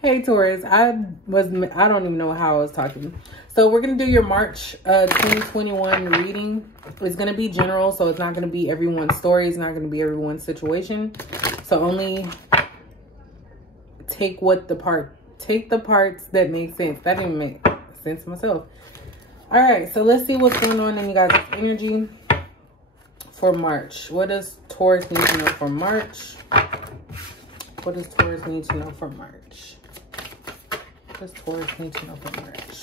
Hey Taurus, I don't even know how I was talking. So we're going to do your March 2021 reading. It's going to be general, so it's not going to be everyone's story. It's not going to be everyone's situation. So only take the parts that make sense. That didn't make sense myself. All right, so let's see what's going on in you guys' energy for March. What does Taurus need to know for March? What does Taurus need to know for March? What does Taurus need to know for March?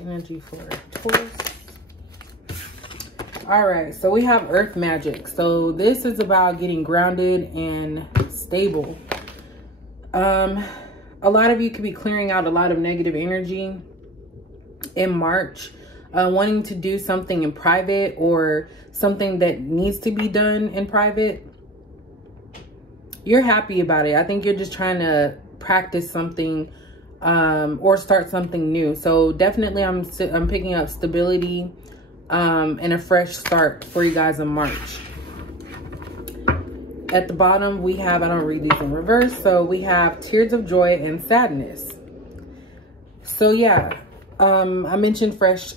Energy for Taurus. All right, so we have earth magic. So this is about getting grounded and stable. A lot of you could be clearing out a lot of negative energy in March, wanting to do something in private or something that needs to be done in private. You're happy about it. I think you're just trying to practice something or start something new. So definitely I'm picking up stability and a fresh start for you guys in March. At the bottom, we have, I don't read these in reverse, so we have tears of joy and sadness. So yeah, I mentioned fresh,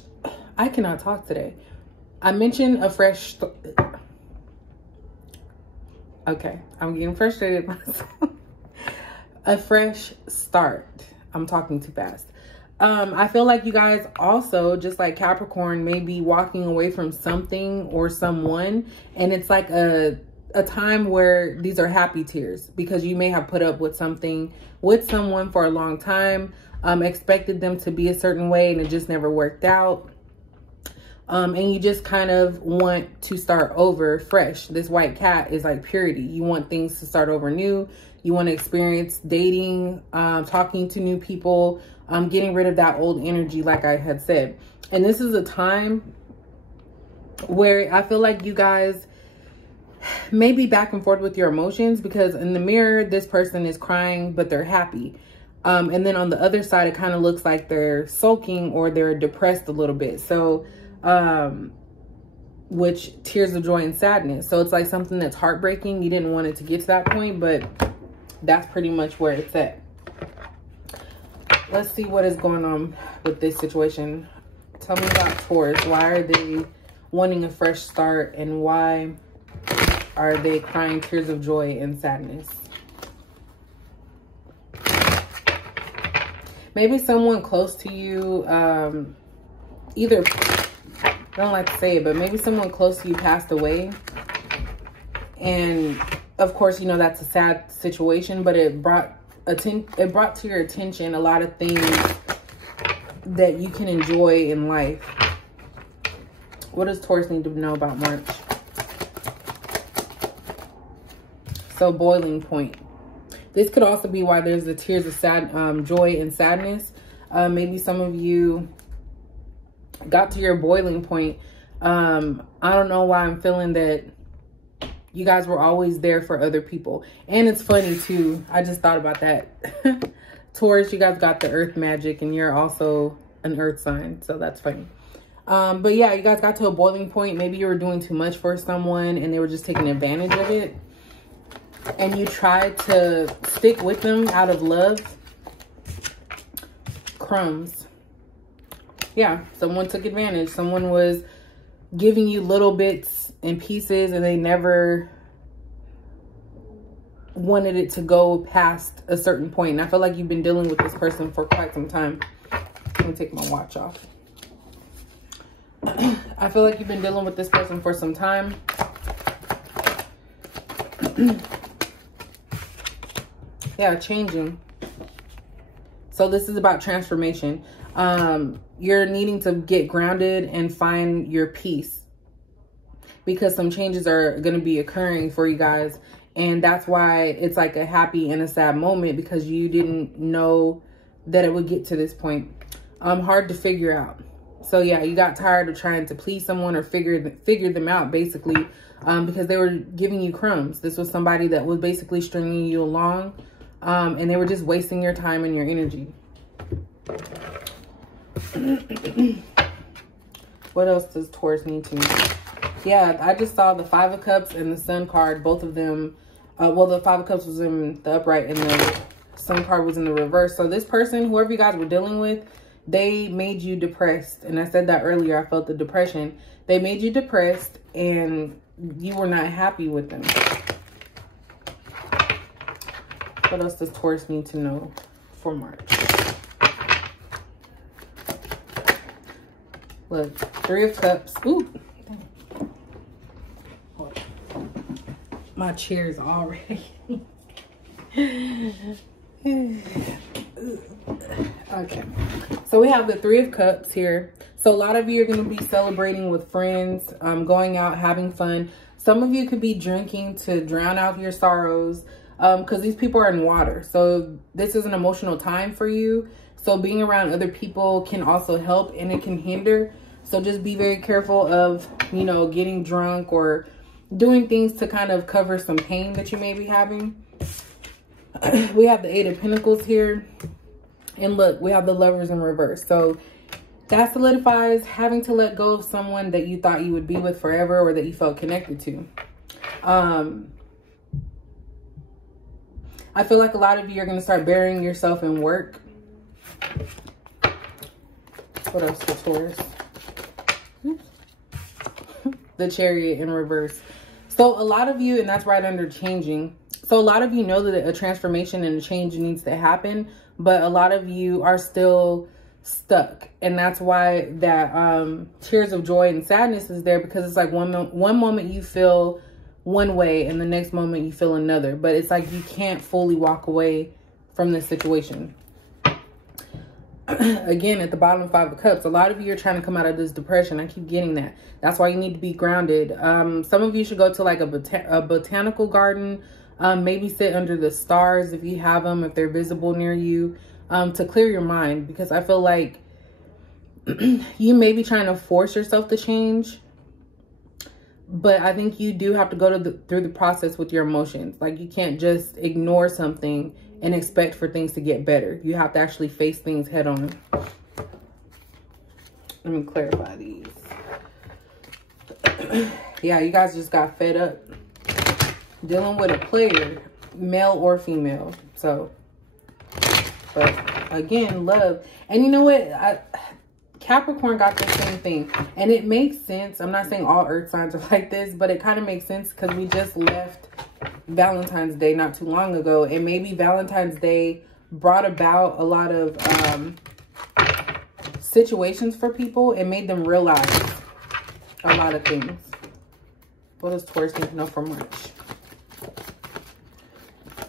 I cannot talk today. I mentioned a fresh, okay, I'm getting frustrated myself. A fresh start. I'm talking too fast. I feel like you guys also, just like Capricorn, may be walking away from something or someone, and it's like a time where these are happy tears because you may have put up with something with someone for a long time, expected them to be a certain way and it just never worked out. And you just kind of want to start over fresh. This white cat is like purity. You want things to start over new. You want to experience dating, talking to new people, getting rid of that old energy, like I had said. And this is a time where I feel like you guys may be back and forth with your emotions, because in the mirror, this person is crying, but they're happy. And then on the other side, it kind of looks like they're sulking or they're depressed a little bit. So, which tears of joy and sadness. So it's like something that's heartbreaking. You didn't want it to get to that point, but that's pretty much where it's at. Let's see what is going on with this situation. Tell me about Taurus. Why are they wanting a fresh start, and why are they crying tears of joy and sadness? Maybe someone close to you, either, I don't like to say it, but maybe someone close to you passed away. And of course, you know, that's a sad situation, but it brought to your attention a lot of things that you can enjoy in life. What does Taurus need to know about March? So boiling point. This could also be why there's the tears of joy and sadness. Maybe some of you got to your boiling point. I don't know why I'm feeling that you guys were always there for other people. And it's funny too. I just thought about that. Taurus, you guys got the earth magic and you're also an earth sign. So that's funny. But yeah, you guys got to a boiling point. Maybe you were doing too much for someone and they were just taking advantage of it. And you tried to stick with them out of love. Crumbs. Yeah, someone took advantage. Someone was giving you little bits and pieces and they never wanted it to go past a certain point. And I feel like you've been dealing with this person for quite some time. Let me take my watch off. I feel like you've been dealing with this person for some time. Yeah, changing. So this is about transformation. You're needing to get grounded and find your peace, because some changes are going to be occurring for you guys. And that's why it's like a happy and a sad moment, because you didn't know that it would get to this point. Hard to figure out. So yeah, you got tired of trying to please someone or figure them out, basically, because they were giving you crumbs. This was somebody that was basically stringing you along, and they were just wasting your time and your energy. What else does Taurus need to know? Yeah, I just saw the Five of Cups and the Sun card, both of them. Well, the Five of Cups was in the upright and the Sun card was in the reverse. So this person, whoever you guys were dealing with, they made you depressed. And I said that earlier, I felt the depression. They made you depressed and you were not happy with them. What else does Taurus need to know for March? Look, Three of Cups. Ooh. My chair's already. Okay. So we have the Three of Cups here. So a lot of you are going to be celebrating with friends, going out, having fun. Some of you could be drinking to drown out your sorrows, because these people are in water. So this is an emotional time for you. So being around other people can also help and it can hinder. So just be very careful of, you know, getting drunk or doing things to kind of cover some pain that you may be having. We have the Eight of Pentacles here. And look, we have the Lovers in reverse. So that solidifies having to let go of someone that you thought you would be with forever or that you felt connected to. I feel like a lot of you are going to start burying yourself in work. What else for Taurus? The Chariot in reverse. So a lot of you, and that's right under changing. So a lot of you know that a transformation and a change needs to happen, but a lot of you are still stuck. And that's why that tears of joy and sadness is there, because it's like one moment you feel one way and the next moment you feel another. But it's like you can't fully walk away from this situation. Again, at the bottom, Five of Cups, a lot of you are trying to come out of this depression. I keep getting that. That's why you need to be grounded. Some of you should go to like a botanical garden, maybe sit under the stars if you have them, if they're visible near you, to clear your mind, because I feel like you may be trying to force yourself to change, but I think you do have to go through the process with your emotions. Like you can't just ignore something and expect for things to get better. You have to actually face things head on. Let me clarify these. Yeah, you guys just got fed up dealing with a player, male or female. So, but again, love. And you know what? Capricorn got the same thing. And it makes sense. I'm not saying all earth signs are like this, but it kind of makes sense because we just left Valentine's Day not too long ago. And maybe Valentine's Day brought about a lot of situations for people and made them realize a lot of things. What does Taurus need to know for March?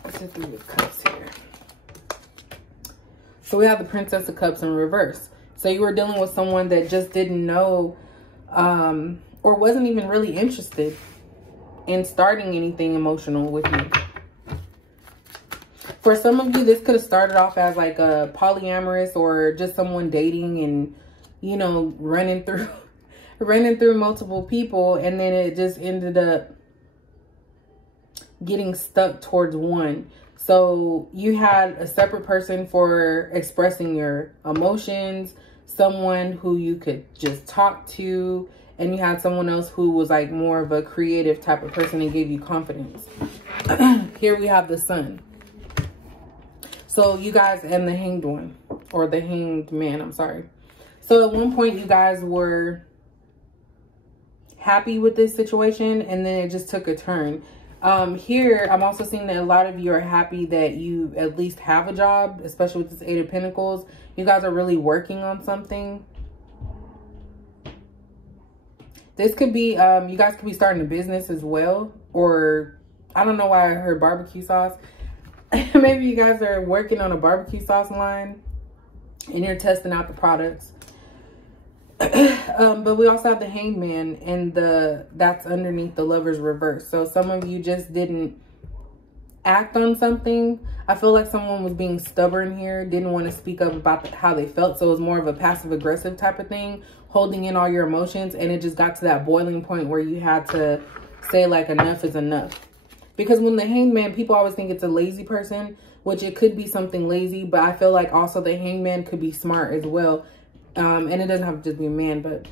What's the Three of Cups here? So we have the Princess of Cups in reverse. So you were dealing with someone that just didn't know or wasn't even really interested in starting anything emotional with you. For some of you, this could have started off as like a polyamorous or just someone dating and, you know, running through multiple people. And then it just ended up getting stuck towards one. So you had a separate person for expressing your emotions, someone who you could just talk to, and you had someone else who was like more of a creative type of person and gave you confidence. Here we have the Sun. So you guys and the Hanged One, or the Hanged Man, I'm sorry. So at one point you guys were happy with this situation and then it just took a turn. Here, I'm also seeing that a lot of you are happy that you at least have a job, especially with this Eight of Pentacles. You guys are really working on something. This could be, you guys could be starting a business as well. Or, I don't know why I heard barbecue sauce. Maybe you guys are working on a barbecue sauce line and you're testing out the products. But we also have the Hanged Man, and that's underneath the Lover's reverse. So some of you just didn't act on something. I feel like someone was being stubborn here, didn't want to speak up about how they felt. So it was more of a passive aggressive type of thing, holding in all your emotions. And it just got to that boiling point where you had to say like enough is enough. Because when the Hanged Man, people always think it's a lazy person, which it could be something lazy. But I feel like also the Hanged Man could be smart as well. And it doesn't have to just be a man, but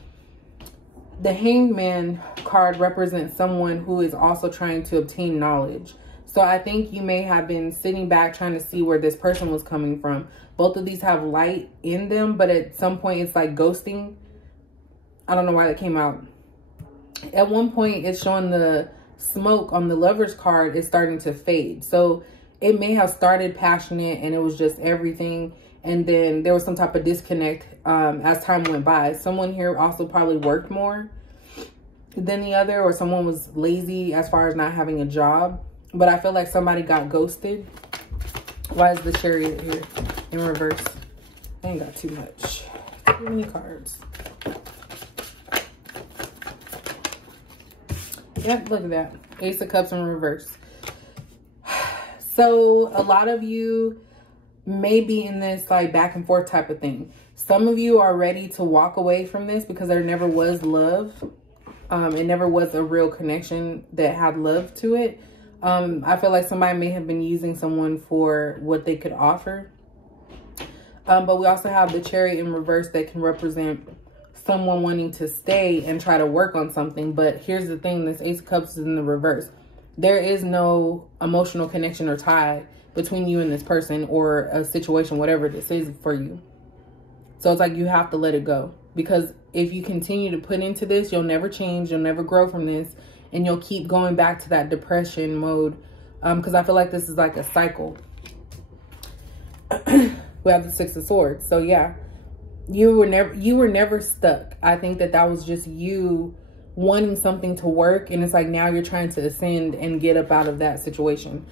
The Hangman card represents someone who is also trying to obtain knowledge. So I think you may have been sitting back trying to see where this person was coming from. Both of these have light in them, but at some point it's like ghosting. I don't know why that came out. At one point it's showing the smoke on the Lover's card is starting to fade. So it may have started passionate and it was just everything. And then there was some type of disconnect as time went by. Someone here also probably worked more than the other, or someone was lazy as far as not having a job. But I feel like somebody got ghosted. Why is the Chariot here in reverse? I ain't got too much. Too many cards. Yep, look at that. Ace of Cups in reverse. So a lot of you may be in this like back and forth type of thing. Some of you are ready to walk away from this because there never was love. It never was a real connection that had love to it. I feel like somebody may have been using someone for what they could offer. But we also have the Chariot in reverse that can represent someone wanting to stay and try to work on something. But here's the thing, this Ace of Cups is in the reverse. There is no emotional connection or tie between you and this person or a situation, whatever this is for you. So it's like you have to let it go, because if you continue to put into this, you'll never change, you'll never grow from this, and you'll keep going back to that depression mode, because I feel like this is like a cycle. We have the Six of Swords. So yeah, you were never stuck. I think that was just you wanting something to work, and it's like now you're trying to ascend and get up out of that situation.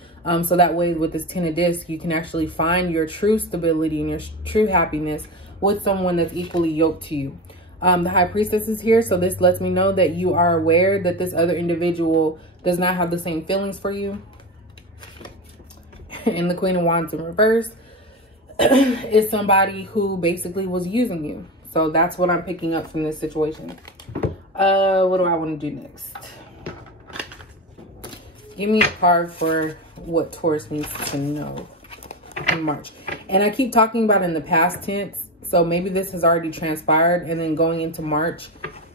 So that way with this Ten of Discs, you can actually find your true stability and your true happiness with someone that's equally yoked to you. The High Priestess is here, so this lets me know that you are aware that this other individual does not have the same feelings for you. And the Queen of Wands in reverse is somebody who basically was using you. So that's what I'm picking up from this situation. What do I want to do next? Give me a card for what Taurus needs to know in March. And I keep talking about in the past tense, so maybe this has already transpired, and then going into March,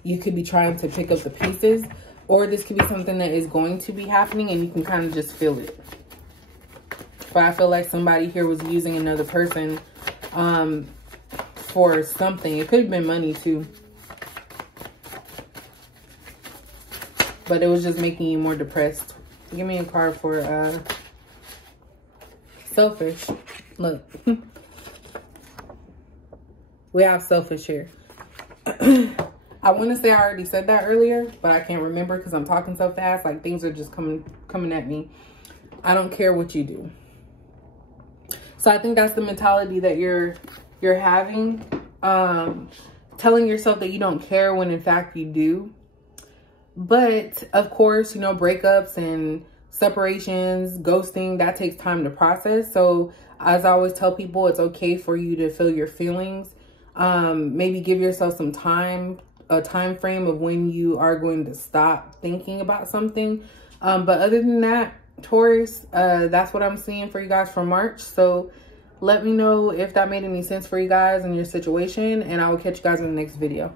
you could be trying to pick up the pieces, or this could be something that is going to be happening and you can kind of just feel it. But I feel like somebody here was using another person for something. It could have been money too. But it was just making you more depressed. Give me a card for selfish. Look. We have selfish here. I want to say I already said that earlier, but I can't remember because I'm talking so fast. Like things are just coming at me. I don't care what you do. So I think that's the mentality that you're having. Telling yourself that you don't care when in fact you do. But of course, you know, breakups and separations, ghosting, that takes time to process. So as I always tell people, it's okay for you to feel your feelings. Maybe give yourself some time, a time frame of when you are going to stop thinking about something. But other than that, Taurus, that's what I'm seeing for you guys for March. So let me know if that made any sense for you guys in your situation, and I will catch you guys in the next video.